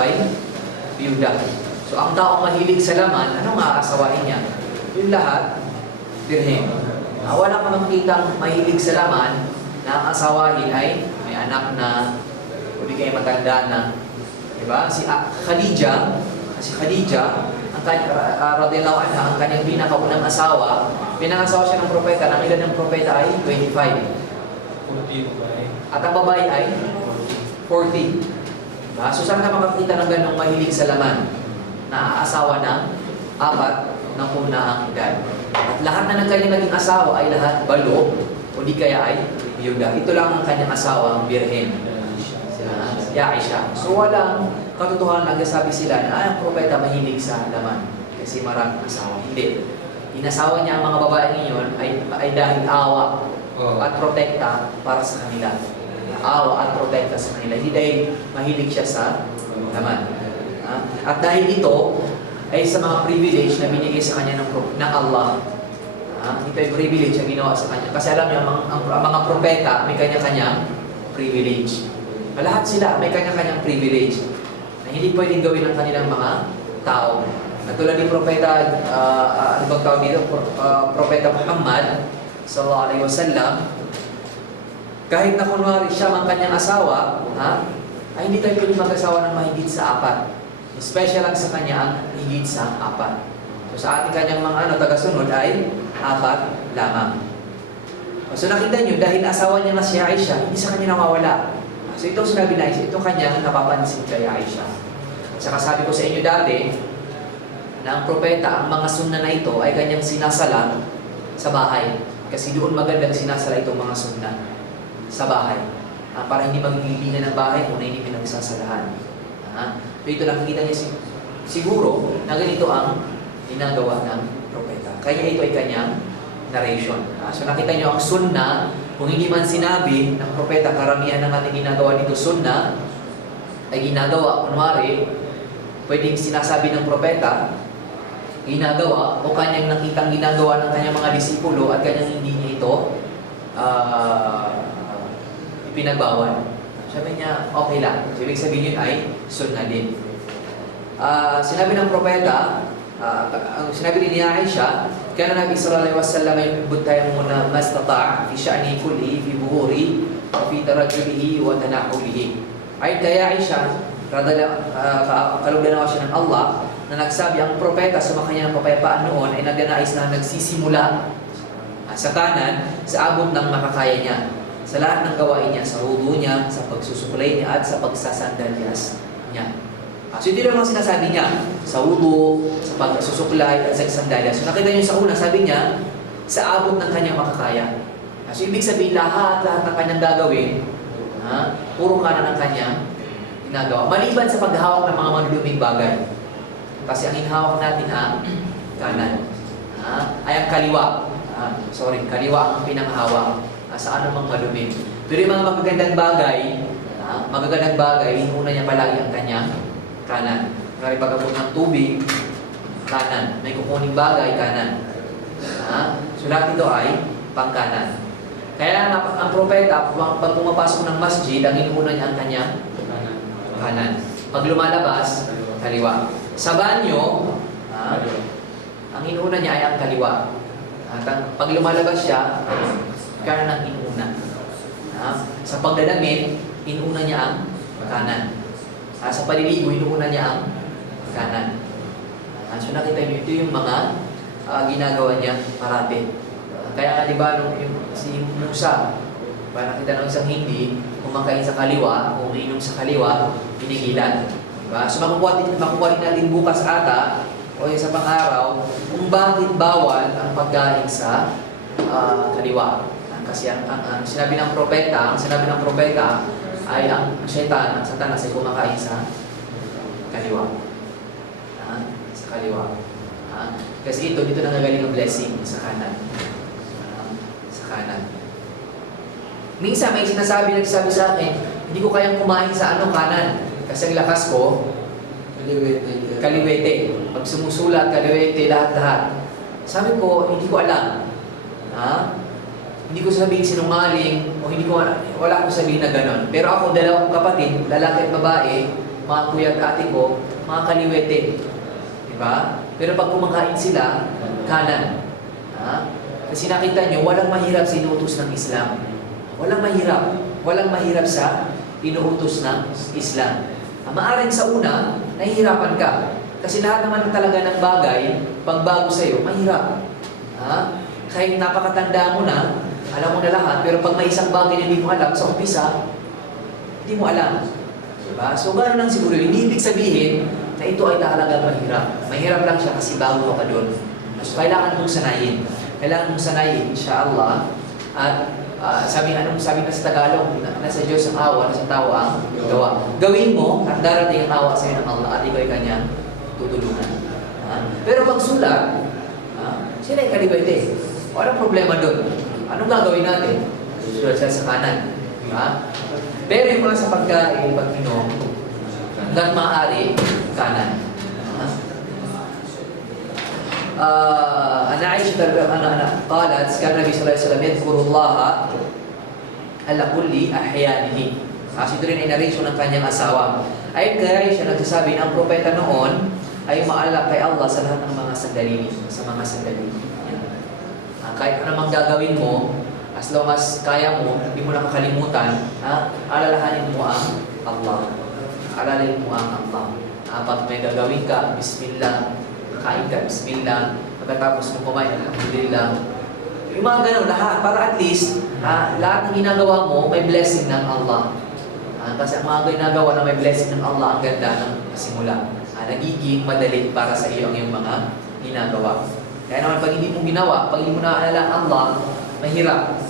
ay biyuda. So ang taong mahilig sa laman, ano nga aasawahin niya? Yung lahat, birhen. Wala ka makitang mahilig sa laman na ang asawahin ay may anak na o di kaya matanda na. Diba? Si Khadija, ang radhiyallahu anha, ang kanyang pinakaunang asawa, pinangasawa siya ng propeta. Ang ilan ng propeta ay 25. 40 At ang babae ay 40. Diba? So saan ka makakita ng ganong mahilig sa laman na aasawa ng 4 na punaang edad? At lahat na ng kanyang naging asawa ay lahat balo o di kaya ay biyuda. Ito lang ang kanyang asawa, ang birhen. Si Aisha. So walang katotohanan, nagsasabi sila na ang propeta mahilig sa laman kasi maraming asawa. Hindi. Inasawa niya ang mga babae ngayon ay dahil awa at protekta para sa kanila. Awa at protekta sa kanila. Hindi dahil mahilig siya sa laman. At dahil ito ay sa mga privilege na binigay sa kanya ng Allah. Ito ay privilege na ginawa sa kanya. Kasi alam niyo, ang mga propeta may kanya-kanyang privilege. Lahat sila may kanya-kanyang privilege na hindi pwedeng gawin ng kanilang mga tao. Tulad ni Propeta, ano bang tawag dito? Propeta Muhammad sallallahu alaihi wasallam, kahit na kunwari siya ang kanyang asawa, ay hindi tayo pwedeng mag-asawa ng mahigit sa 4. Special lang sa kanya ang higit sa 4. So sa ating kanyang mga tagasunod ay 4 lamang. So nakita nyo, dahil asawa niya na si Aisha, hindi sa kanya nawawala. So itong sinabi na Aisha, ito kanyang napapansin kay Aisha. At saka sabi ko sa inyo dati, na ang propeta, ang mga sunna na ito ay kanyang sinasala sa bahay. Kasi doon magandang sinasala itong mga sunna sa bahay. Para hindi magigilinan ng bahay kung na hindi pinagsasalahan. So ito nakikita niya siguro na ganito ang ginagawa ng propeta. Kaya ito ay kanyang narration. So nakita niyo ang sunna, kung hindi man sinabi ng propeta, karamihan ng ating ginagawa dito sunna, ay ginagawa, kunwari, pwedeng sinasabi ng propeta, ginagawa, o kanyang nakitang ginagawa ng kanyang mga disipulo at kanyang hindi niya ito ipinagbawal. Sabi niya, okay lang. So, ibig sabihin yun ay sunna din. Sinabi ng propeta, sinabi ni Aisha, kaya Nabi sallallahu alaihi wasallam ay butay muna mastata' fi sya'ni kulli fi buhuri wa fi tarajulihi wa tanahulihi. Ay kaya Aisha, kalugdan siya ng Allah, na nagsabi ang propeta sa mga kanyang kapayapaan noon ay nagnanais na nagsisimula sa kanan sa abot ng makakaya niya. Sa lahat ng gawain niya, sa wudu niya, sa pagsusukulay niya, at sa pagsasandalyas niya. So hindi lang sinasabi niya sa wudu, sa pagsusuklay, at sa sandalyas. So nakita niyo sa una, sabi niya, sa abot ng kanyang makakaya. So ibig sabihin, lahat ng kanyang gagawin, puro kanan ng kanyang ginagawa. Maliban sa paghawak ng mga maduduming bagay. Kasi ang inhawak natin ang kanan. Ay ang kaliwa. Kaliwa ang pinanghawak sa anumang madumi. Pero yung mga magagandang bagay, inuna niya palagi ang kanyang kanan. Kaya pag-abot ng tubig, kanan. May kukuning bagay, kanan. So lahat ito ay pangkanan. Kaya ang propeta, pag pumapasok ng masjid, ang inuna niya ang kanyang kanan. Pag lumalabas, kaliwa. Sa banyo, ang inuna niya ay ang kaliwa. At pag lumalabas siya, kanan ang inuna. Sa pagdadamit, inuna niya ang kanan. Sa paliligo, inuna niya ang kanan. So nakita niyo, ito yung mga ginagawa niya parati. Kaya di ba, si Musa, nakita ng isang hindi, kumakain sa kaliwa, umiinom sa kaliwa, pinigilan. Diba? So makukuha din natin bukas ata, o sa pang-araw, kung bakit bawal ang pagkain sa kaliwa. Kasi ang sinabi ng propeta, ay ang syaitan, ang satanas ay kumakain sa kaliwa. Sa kaliwa. Kasi dito nangagaling ang blessing sa kanan. Sa kanan. Minsan may nagsabi sa akin, hindi ko kayang kumain sa kanan. Kasi ang lakas ko, kaliwete. Pag sumusulat, kaliwete, lahat-lahat. Sabi ko, hindi ko alam. Hindi ko sabihin sinungaling, o wala akong sabihin na gano'n. Pero ako, 2 kapatid, lalaki at babae, mga kuya at ate ko, mga kaliwete. Diba? Pero pag kumakain sila, kanan. Ha? Kasi nakita nyo, walang mahirap sa inuutos ng Islam. Walang mahirap. Walang mahirap sa inuutos ng Islam. Maaring sa una, nahihirapan ka. Kasi lahat naman talaga ng bagay, pag bago sa'yo, mahirap. Ha? Kahit napakatanda mo na, alam mo na lahat, pero pag may isang bagay na hindi mo alam, sa umpisa, hindi mo alam. Diba? So, gano'n lang siguro. Hindi ibig sabihin na ito ay talagang mahirap. Mahirap lang siya kasi bago ka doon. So, kailangan mong sanayin. Kailangan mong sanayin, insyaAllah. At sabi na sa Tagalog, nasa Diyos ang awa, nasa tao ang gawa. Gawin mo at darating ang awa sa iyo ng Allah at ikaw ay kanyang tutulungan. Pero pag sulat, sila ay kalibete. Walang problema doon. Anong gagawin natin? Sulat siya sa kanan. Pero yung mga sa pagkain, pag-inom, hanggang maaari, kanan. أنا عائشة قالت كان النبي صلى الله عليه وسلم يذكر الله على كل أحيانه. Ito rin ay narration ng kanyang asawa. Ayon kay Aisha, nagsasabi ng propeta noon ay maalala kay Allah sa lahat ng mga sandali. Kahit anong gagawin mo, as long as kaya mo, hindi mo nakakalimutan, alalahanin mo ang Allah. Alalahanin mo ang Allah. Pag may gagawin ka, Bismillah, kain ka, Bismillah, pagkatapos mo kumain, Alhamdulillah. Yung mga ganun, lahat, para at least, lahat ng ginagawa mo, may blessing ng Allah. Kasi ang mga ginagawa na may blessing ng Allah, ang ganda ng simula. Nagiging madali para sa iyo ang iyong mga ginagawa. Kaya naman, pag hindi mo ginawa, pag hindi mo naalala ang Allah, mahirap.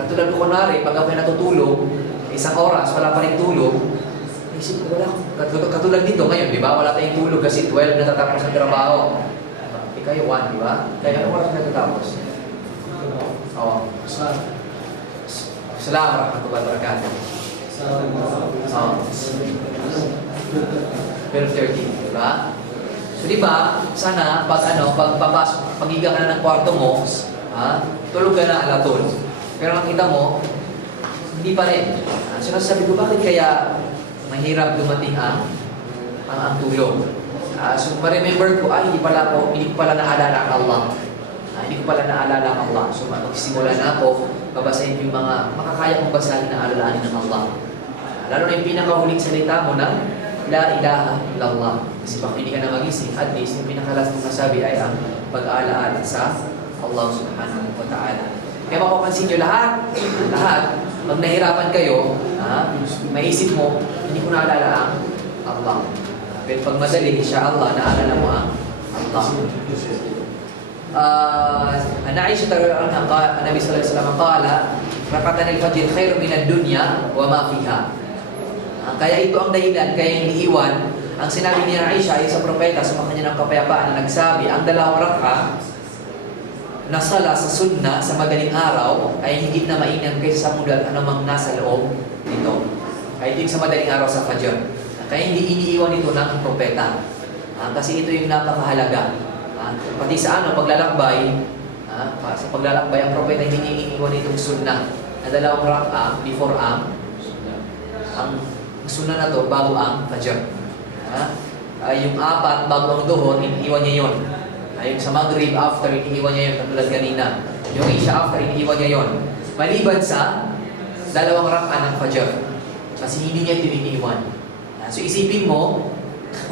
Katulad ko kunwari, pag ako'y natutulog, isang oras, wala pa rin tulog, isip ko, wala. Katulad dito ngayon, di ba? Wala tayong tulog kasi 12 natatapos ang trabaho. Kayo 1, di ba? Kaya anong oras natatapos? Oo. Salamat warahmatullahi wabarakatuh. Pero 30, di ba? So, di ba, sana, pag papasok, pag-iga ka na ng kwarto mo, tulog ka na alatol. Pero nakita mo, hindi pa rin. So, nasasabi ko, bakit kaya mahirap dumating ang tulog? So, ma-remember ko, hindi ko pala naalala ang Allah. Hindi ko pala naalala ang Allah. So, magsisimula na ako, babasahin yung mga makakaya kong basahin na alalahanin ng Allah. Lalo na yung pinakahuling salita mo na La ilaha illallah. Kasi baka hindi ka na magising, at least yung pinakalas mong nasabi ay ang pag-aalaala sa Allah subhanahu wa ta'ala. Kaya mapapansin nyo lahat, pag nahirapan kayo, maisip mo, hindi ko naalala ang Allah. Pero pag madali, insyaAllah, naalala mo ang Allah. An Aisha anha Nabi sallallahu alaihi wasallam qala rakatan al-fajr khairu min ad-dunya wa ma fiha. Kaya ito ang dahilan, kaya iniiwan. Ang sinabi ni Aisha ay sa propeta sa kanya ng kapayapaan na nagsabi, ang dalawang rak'a na sala sa sunna sa madaling araw ay higit na mainam kaysa sa mundo at anumang nasa loob nito. Ay higit sa madaling araw sa Fajr. Kaya hindi iniiwan ito ng propeta. Kasi ito yung napakahalaga. Pati sa paglalakbay, sa paglalakbay, ang propeta hindi niya iniiwan itong sunna na dalawang rak'a before ang sunna na to bago ang Fajr. Yung 4 bago ang Duhur, iniiwan niya yun. Yung sa Maghrib after, iniiwan niya yun, katulad kanina. Yung Isha after, iniiwan niya yun. Maliban sa dalawang rak'a ng Fajr. Kasi hindi niya ito iniiwan. So isipin mo,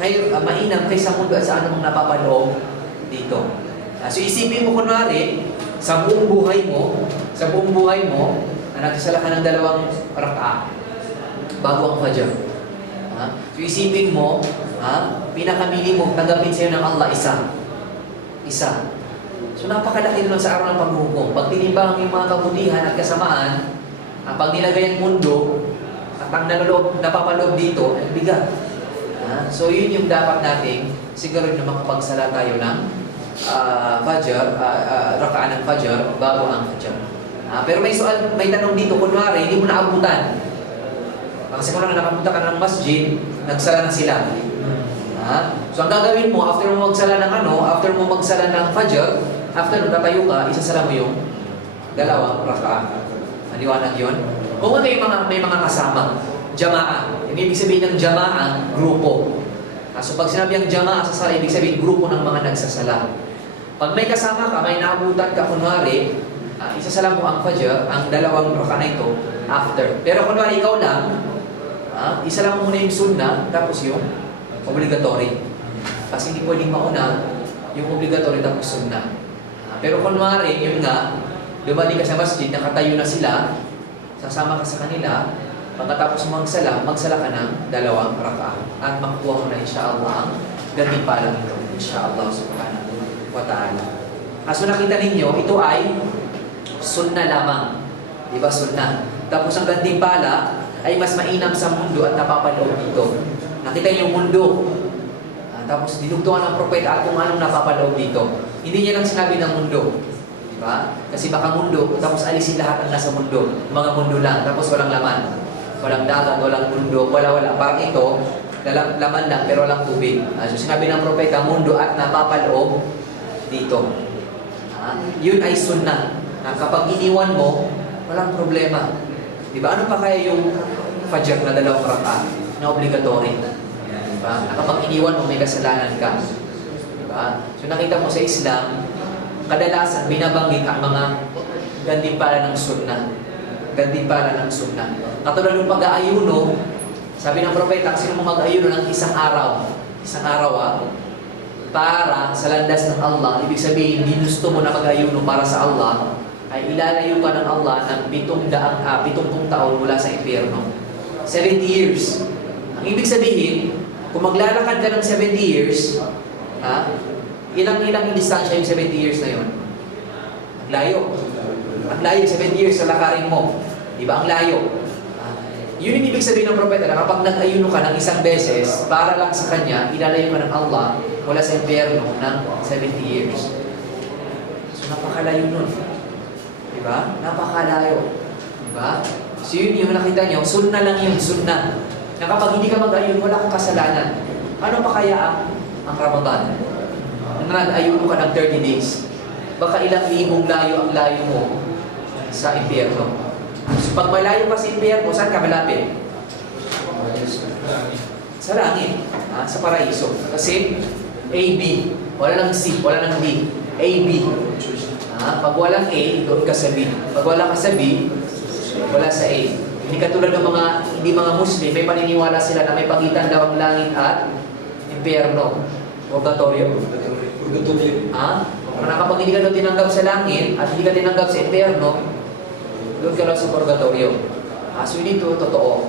mainam kaysa mundo at sa anong napapaloob dito. So isipin mo kunwari, sa buong buhay mo, na nagsasala ka ng dalawang rak'a bago ang Fajr. So isipin mo, pinaka-minimum tanggapin sa'yo ng Allah isa. So napakalaki naman sa araw ng paghuhukom. Pag tinimbang yung mga kabutihan at kasamaan, pag nilagay ang mundo, at ang napapaloob dito, ay bigat. So yun yung dapat nating siguro na makapagsala tayo ng Fajr, raka'an ng Fajr bago ang Fajr. Pero may tanong dito, kunwari, hindi mo naabutan. Kasi kung nakapunta ka ng masjid, nagsala na sila. So ang gagawin mo, after mo magsala ng Fajr, after nung tatayo ka, isasala mo yung dalawang raka'ah. Maliwanag yun? Kung may mga kasama, jama'a, Yung ibig sabihin ng jama'a, grupo. So pag sinabi ang jama'a sa sala, ibig sabihin grupo ng mga nagsasala. Pag may kasama ka, may naabutan ka, kunwari, isasala mo ang fajr, ang dalawang raka na ito, after. Pero kunwari ikaw lang, isala mo muna yung sunnah, tapos yung obligatory. Kasi hindi pwedeng mauna yung obligatory tapos sunnah. Pero kunwari, yun nga, dumali ka sa masjid, nakatayo na sila, sasama ka sa kanila, pagkatapos magsala ka ng dalawang raka at makuha mo na insyaallah ang gantimpalang ito, insyaallah subhanahu wa ta'ala. So nakita ninyo, ito ay sunnah lamang. Diba sunnah? Tapos ang gantimpala ay mas mainam sa mundo at napapaloob dito. Nakita niyo yung mundo. Tapos dinugtungan ng propeta at kung anong napapaloob dito. Hindi niya lang sinabi ng mundo. Diba? Kasi baka mundo, tapos alisin lahat ang nasa mundo. Mga mundo lang, tapos walang laman. Walang dagat, walang mundo, wala. Parang ito, laman lang pero walang tubig. So sinabi ng propeta, mundo at napapaloob dito. Yun ay sunnah. Kapag iniwan mo, walang problema. Diba? Ano pa kaya yung fajr na dalawang raka na obligatory? Diba? Kapag iniwan mo, may kasalanan ka. Diba? So nakita mo sa Islam, kadalasan binabanggit ang mga gantimpala ng sunnah. Gantimpala ng sunnah. Katulad ng pag-aayuno, sabi ng propeta, sino mo mag-aayuno ng isang araw? Isang araw para sa landas ng Allah. Ibig sabihin, ginusto mo na mag-ayuno para sa Allah, ay ilalayo ka ng Allah ng 70 taon mula sa impyerno. 70 years. Ang ibig sabihin, kung maglalakad ka ng 70 years, ilang distansya yung 70 years na yun? Ang layo. Ang layo, 70 years sa lakarin mo. Diba? Ang layo. Yun yung ibig sabihin ng propeta na kapag nag-ayuno ka ng isang beses, para lang sa kanya, ilalayo ka ng Allah mula sa impyerno ng 70 years. So, napakalayo nun. Diba? Napakalayo. Diba? So, yun yung nakita nyo, sunnah lang yun, sunnah. Na kapag hindi ka mag-ayun, wala kang kasalanan. Ano pa kaya ang Ramadan? Na nag-ayuno ka ng 30 days. Baka ilang libong layo ang layo mo sa impyerno. So, pag malayo ka sa impyerno, saan ka malapit? Sa langit. Sa paraiso. Kasi A, B. Wala nang C, wala nang D. A, B. Pag walang A, doon ka sa B. Pag wala ka sa B, wala sa A. Hindi katulad ng mga Muslim, may paniniwala sila na may pagitan daw ang langit at impyerno. Purgatorio. Kaya kapag hindi ka daw tinanggap sa langit at hindi ka tinanggap sa impyerno, doon ka daw sa purgatorio. So dito, totoo.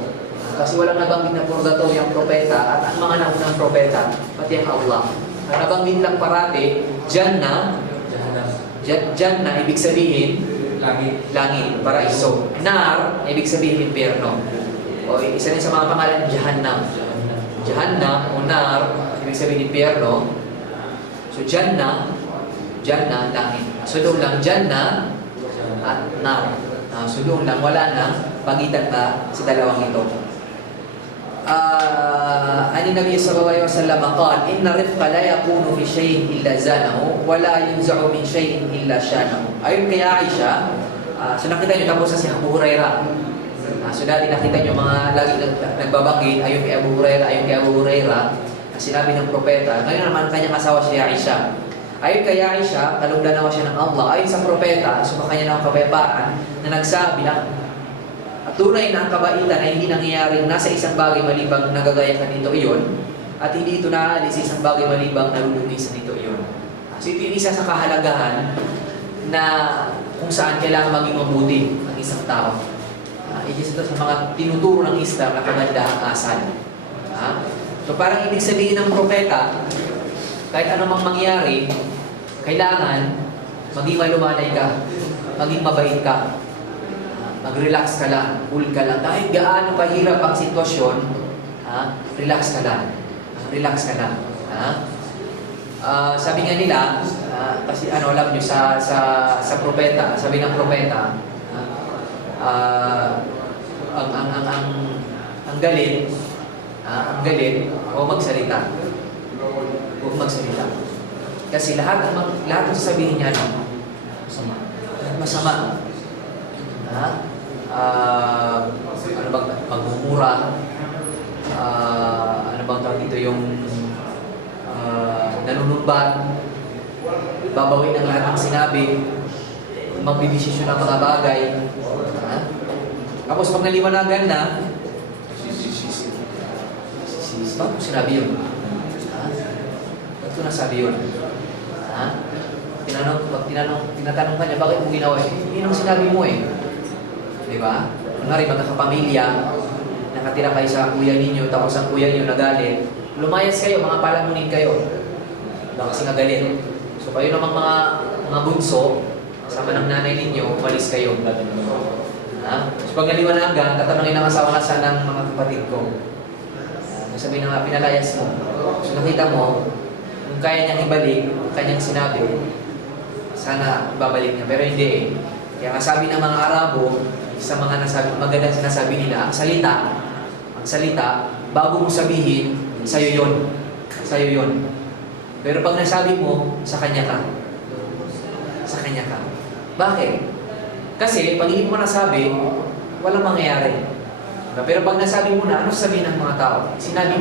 Kasi walang nabanggit na purgatorio ang propeta at ang mga naunang propeta, pati ang Allah. Ang nabanggit lang parati, Jannah, ibig sabihin, langit, paraiso. Nar, ibig sabihin, impyerno. O isa rin sa mga pangalan, Jahannam. Jahannam o Nar, ibig sabihin, impyerno. So, Jannah, langit. So, doon lang, Jannah at Nar. So, doon lang, wala na, pagitan ka sa dalawang ito. Ani Nabi sallallahu alaihi wasallam qala inna rifqa la yakunu fi shay'in illa zanahu wa la yunza'u min shay'in illa shanahu. Ayon kay Aisha, so nakita niyo tapos sa si Abu Hurairah. So dati nakita niyo mga lagi nagbabanggit ayon kay Abu Hurairah, sinabi ng propeta. Ngayon naman kanyang asawa si Aisha. Ayon kay Aisha, kalugdan naman siya ng Allah. Ayon sa propeta, so kanya ng kapayapaan na nagsabi na tunay na ang kabaitan ay hindi nangyayaring nasa isang bagay malibang nagagaya ka nito iyon at hindi ito naaalis sa isang bagay malibang nalulumisan nito iyon. So ito yung isa sa kahalagahan na kung saan kailangan maging mabuti ang isang tao. Ito sa mga tinuturo ng Islam na kagandahang asal. So parang ibig sabihin ng propeta, kahit anumang mangyari, kailangan maging malumanay ka, maging mabait ka. Mag-relax ka lang, cool ka lang. Kahit gaano kahirap ang sitwasyon, relax ka lang. Relax ka lang. Sabi nga nila, kasi alam nyo, sa propeta, sabi ng propeta, ang galit, o magsalita. Huwag magsalita. Kasi lahat ng sasabihin niya, masama. Magmumura, ano bang tawag dito, yung nanunumbat, babawin ng lahat ng sinabi, magbibisisyon ng mga bagay. Ha? Tapos pag naliwanagan na, bakit ko sinabi yun? Ha? Bakit ko nasabi yun? Ha? Tinatanong ka niya, bakit mo ginawa? Hindi nang sinabi mo eh. Di ba? Kunwari, magkakapamilya, nakatira kayo sa kuya ninyo, tapos ang kuya ninyo nagalit, lumayas kayo, mga palamunin kayo. Kasi nga galit. So kayo namang mga bunso, kasama ng nanay ninyo, umalis kayo. Ha? So pag naliwanagan, tatanungin ng asawa na sana ng mga kapatid ko. Sabi na nga, pinalayas mo. So nakita mo, kung kaya niyang ibalik, kanyang sinabi, sana ibabalik niya. Pero hindi eh. Kaya nga sabi ng mga Arabo, sa mga magandang sinasabi nila, ang salita, bago mo sabihin, sa'yo yun. Sa'yo yun. Pero pag nasabi mo, sa kanya ka. Sa kanya ka. Bakit? Kasi pag hindi mo nasabi, walang mangyayari. Pero pag nasabi mo na, ano sabihin ng mga tao? Sinabi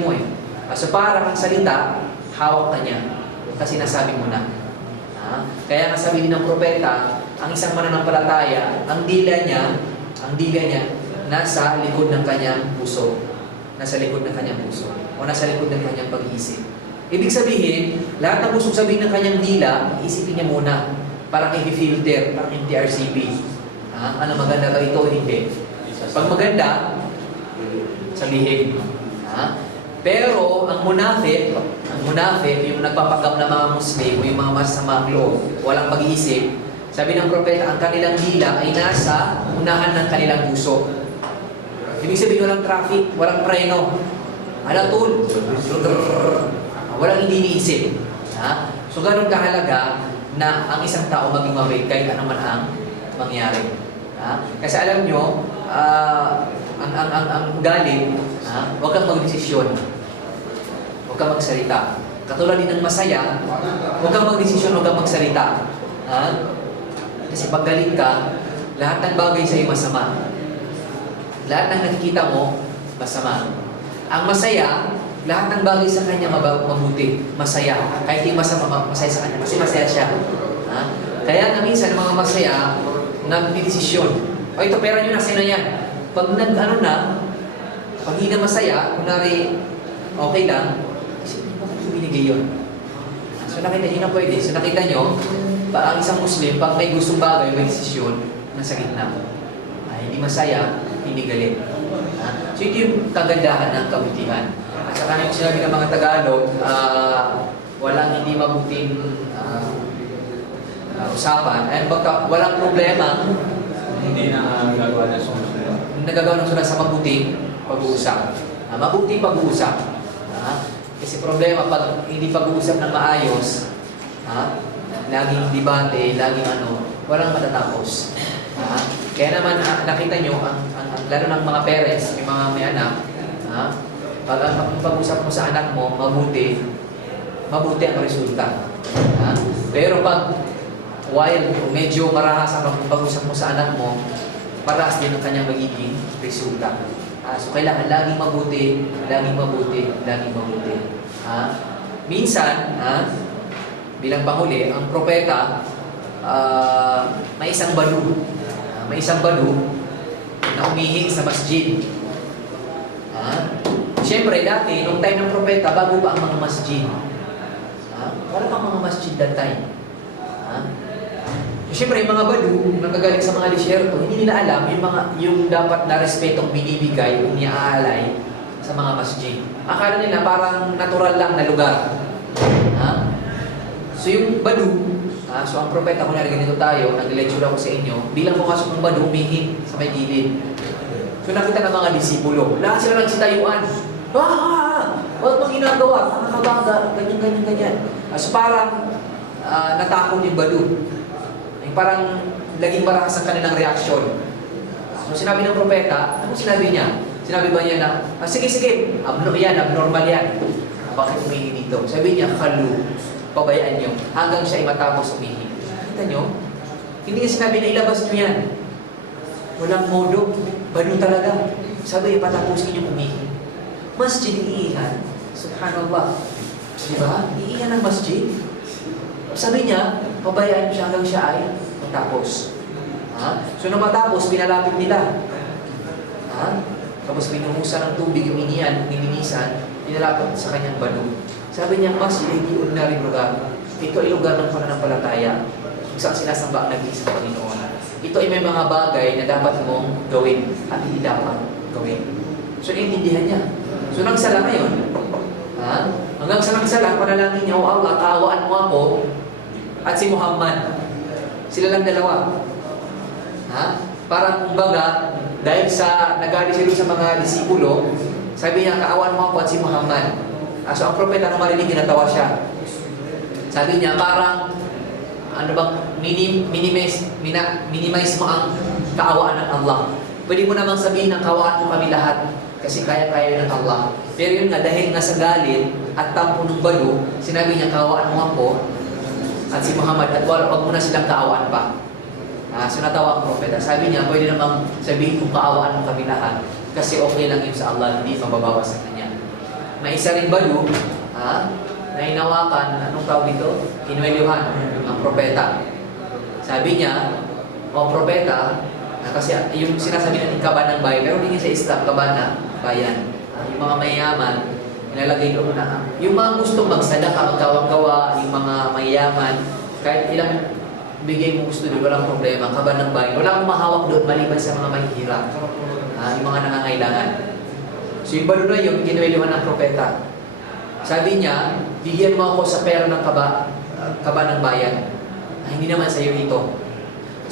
mo eh. So parang ang salita, hawak ka niya. Kasi nasabi mo na. Kaya nga sabi ng propeta, ang isang mananampalataya, ang dila niya, nasa likod ng kanyang puso. Nasa likod ng kanyang puso. O nasa likod ng kanyang pag-iisip. Ibig sabihin, lahat ng gustong sabihin ng kanyang dila, isipin niya muna. Parang i-filter, parang yung TRCB. Ano maganda ba ito o hindi? Pag maganda, sabihin. Pero ang munafik, yung nagpapanggap na mga Muslim o yung mga masamang loob, walang pag-iisip, sabi ng propeta, ang kanilang dila ay nasa unahan ng kanilang puso. Ibig sabihin, walang traffic, walang preno. Alatul. Walang iniisip. So, ganun kahalaga na ang isang tao maging mabait kahit ano man ang mangyari. Kasi alam nyo, ang galing, huwag kang magdesisyon. Huwag kang magsalita. Katulad din ng masaya, huwag kang magdesisyon, huwag kang magsalita. Kasi pag galing ka, lahat ng bagay sa'yo masama. Lahat ng nakikita mo, masama. Ang masaya, lahat ng bagay sa kanya mabuti. Masaya. Kahit yung masama, masaya sa kanya. Kasi masaya siya. Kaya na minsan, mga masaya, nagdidesisyon. O ito, pera nyo na, sino yan? Pag pag hindi na masaya, kunwari, okay lang, bakit ko binigay yun? So nakita nyo na pwede. So nakita nyo, ang isang Muslim, pag may gustong bagay, may desisyon, nasa gitna. Hindi masaya, hindi galit. So ito yung kagandahan ng kabutihan. At saka yung sinabi ng mga Tagalog, walang hindi mabuting usapan. At pagka walang problema, hindi na nagagawa ng solusyon. Nagagawa ng solusyon sa mabuting pag-uusap. Mabuting pag-uusap. Kasi problema, pag hindi pag-uusap ng maayos, laging debate, laging walang matatapos. Kaya naman, nakita nyo, lalo ng mga parents, yung mga may anak, pag pag-usap mo sa anak mo, mabuti ang resulta. Pero pag while medyo marahas ang pag-usap mo sa anak mo, parahas din ang kanyang magiging resulta. So kailangan laging mabuti. Minsan, bilang panghuli, ang propeta, may isang balo na umihi sa masjid. Siyempre, dati, nung time ng propeta, bago pa ang mga masjid. Wala pang mga masjid that time. Siyempre, yung mga balo, nagagaling sa mga disyerto, hindi nila alam yung dapat na respetong binibigay o niaalay sa mga masjid. Akala nila parang natural lang na lugar. So yung balo, so ang propeta, kung ganito tayo, nag-lecture ako sa inyo, bilang pumasok ng balo, umihi sa may gilid. So nakita ng mga disipulo, lahat sila nagsitayuan. Huwag mong ginagawa, nakakabaga, ganyan. So parang natakot yung balo. Parang laging marahas ang kanilang reaksyon. So sinabi ng propeta, ano sinabi niya? Sinabi ba niya na, sige, abnormal yan. Bakit umihi dito? Sabi niya, kalu, pabayaan niyo, hanggang siya ay matapos umihi. Kita niyo? Hindi niya sinabi na ilabas niyo yan. Walang modo, balo talaga. Sabi, patapusin yung umihi. Masjid iihan. Subhanallah. Diba? Iihan ang masjid. Sabi niya, pabayaan siya hanggang siya ay matapos. So nung matapos, pinalapit nila. Tapos pinuhusan ng tubig yung iniyan, nilinisan, pinalapit sa kanyang balon. Sabi niya, masjid, hindi ordinary lugar. Ito ay lugar ng pananampalataya. Kung saan sinasamba ang nag-iisang Panginoon. Ito ay may mga bagay na dapat mong gawin at hindi dapat gawin. So, naiintindihan niya. So, nagsala ngayon. Hanggang sa nagsala, panalangin niya, O Allah, kaawaan mo ako at si Muhammad. Sila lang dalawa. Parang kumbaga, dahil sa nagalit siya sa mga disipulo, sabi niya, kaawaan mo ako at si Muhammad. So, ang propeta nung marinig, ginatawa siya. Sabi niya, parang minimize mo ang kaawaan ng Allah. Pwede mo namang sabihin na kaawaan mo kami lahat kasi kaya-kaya ng Allah. Pero yun nga, dahil nasa galit at tampo ng balo, sinabi niya, kaawaan mo ako at si Muhammad at wag mo na silang kaawaan pa. So natawa ang propeta. Sabi niya, pwede namang sabihin kung kaawaan mo kami lahat kasi okay lang yun sa Allah, hindi mababawas sa kanya. May isa ring balo, na hinawakan, anong tawag dito? Inwelyuhan ang propeta. Sabi niya, o propeta, kasi yung sinasabi natin kaban ng bayan, pero hindi sa Islam, kaban ng bayan. Yung mga mayayaman, nilalagay doon na. Yung mga gustong magsadaka, magkawang-gawa, yung mga mayayaman, kahit ilang bigay mo gusto doon, walang problema, kaban ng bayan. Wala akong mahawak doon, maliban sa mga mahihirap. Yung mga nangangailangan. So yung balo na yun, kinwelyuhan ng propeta. Sabi niya, bigyan mo ako sa pera ng kaba ng bayan. Hindi naman sa iyo ito.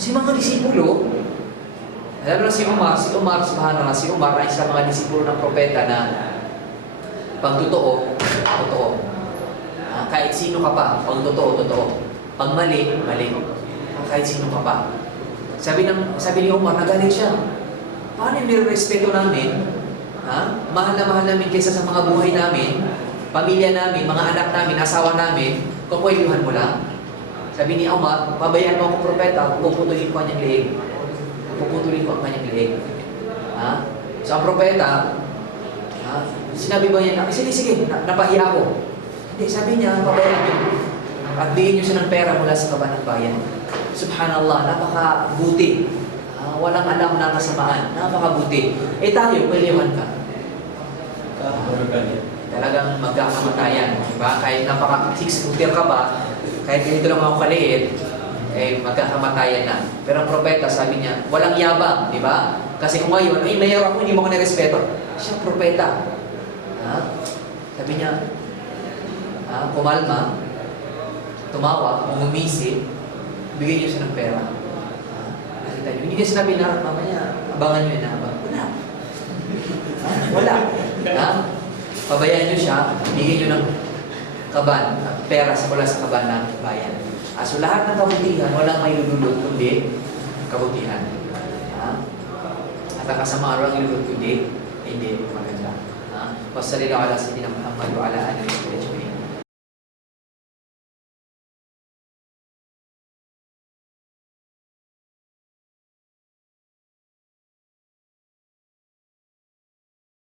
Si mga disipulo, alam na si Umar, subhanallah, si Umar ay sa mga disipulo ng propeta na pag totoo, totoo. Kahit sino ka pa, pag totoo, totoo. Pag mali, mali. Kahit sino ka pa. Sabi ni Umar, nagalit siya. Paano yung nirespeto namin? Mahal na mahal namin kaysa sa mga buhay namin, pamilya namin, mga anak namin, asawa namin, kukwelyuhan mo lang. Sabi ni Umar, pabayaan mo akong propeta, puputulin ko ang kanyang liig. Puputulin ko ang kanyang liig. So ang propeta, sinabi ba niya, sige, napahiya ako. Hindi, sabi niya, pabayaan niyo. At bigyan niyo siya ng pera mula sa kaban ng bayan. Subhanallah, napakabuti. Walang alam na kasamaan. Napakabuti. Tayo, kwelyuhan ka. Talagang magkakamatayan. Diba? Kahit napaka 6-footer ka ba, kahit ganito lang ako kaliit, magkakamatayan na. Pero ang propeta, sabi niya, walang yabang, di ba? Kasi kung ngayon, mayor ako, hindi mo ko nirespeto. Siya propeta. Sabi niya, kumalma, tumawa, umumisip, bigyan niyo siya ng pera. Nakita niyo. Hindi niya sinabi na, mamaya, abangan niyo na. Wala. Pabayaan niyo siya, bigyan niyo ng kaban, pera mula sa kaban ng bayan. So lahat ng kabutihan, walang may lululot kundi kabutihan. At ang kasama araw ang lululot kundi hindi maganda. Wassalamu ala sayyidina Muhammad wa ala alihi wa sahbihi.